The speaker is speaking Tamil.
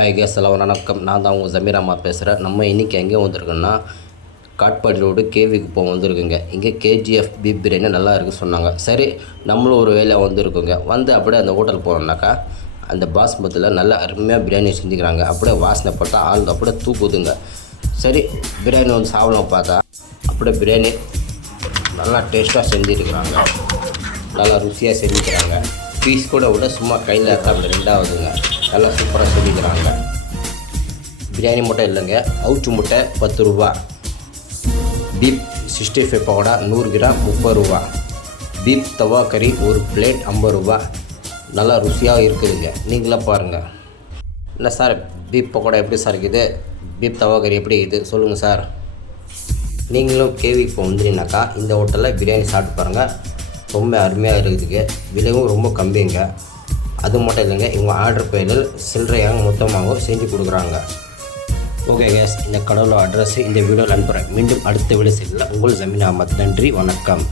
ஹாய் கேஸ் எல்லாம் வணக்கம். நான் தான் உங்கள் ஜமீர் அஹ்மத் பேசுகிறேன். நம்ம இன்றைக்கி எங்கே வந்திருக்கோன்னா காட்பாடி ரோடு கேவிக்கு போக வந்திருக்குங்க. இங்கே கேஜிஎஃப் பீப் பிரியாணி நல்லா இருக்குது சொன்னாங்க. சரி நம்மளும் ஒரு வேலையாக வந்திருக்கோங்க. வந்து அப்படியே அந்த ஹோட்டல் போனோம்னாக்கா அந்த பாஸ்மத்தில் நல்லா அருமையாக பிரியாணி செஞ்சுக்கிறாங்க. அப்படியே வாசனை போட்டால் ஆள் அப்படியே தூக்குதுங்க. சரி பிரியாணி வந்து சாப்பிடலாம் பார்த்தா அப்படியே பிரியாணி நல்லா டேஸ்ட்டாக செஞ்சுருக்கிறாங்க. நல்லா ருசியாக செஞ்சுக்கிறாங்க. பீஸ் கூட விட சும்மா கையில் இருக்காங்க ரெண்டாவதுங்க. நல்லா சூப்பராக செஞ்சுக்கிறாங்க. பிரியாணி முட்டை இல்லைங்க, அவுச்சு முட்டை 10 ரூபா, பீப் 65 பக்கோடா 100 கிராம் 30 ரூபா, பீப் தவா கறி ஒரு பிளேட் 50 ரூபா. நல்லா ருசியாக இருக்குதுங்க. நீங்களாம் பாருங்கள். இல்லை சார் பீப் பக்கோடா எப்படி சார் இருக்குது, பீப் தவா கறி எப்படி இருக்குது சொல்லுங்கள் சார். நீங்களும் கேவிக்கு இப்போ வந்தீங்கன்னாக்கா இந்த ஹோட்டலில் பிரியாணி சாப்பிட்டு பாருங்கள். ரொம்ப அருமையாக இருக்குதுங்க. விலையும் ரொம்ப கம்மிங்க. அது மட்டும் இல்லைங்க, இவங்க ஆர்டர் பேரில் சில்லறையாக மொத்தமாகவும் செஞ்சு கொடுக்குறாங்க. ஓகே கேஸ், இந்த கடவுளோட அட்ரஸ் இந்த வீடியோவில் அனுப்புகிறேன். மீண்டும் அடுத்த வீடியோ செய்யல. உங்கள் ஜமீர் அஹ்மத். நன்றி, வணக்கம்.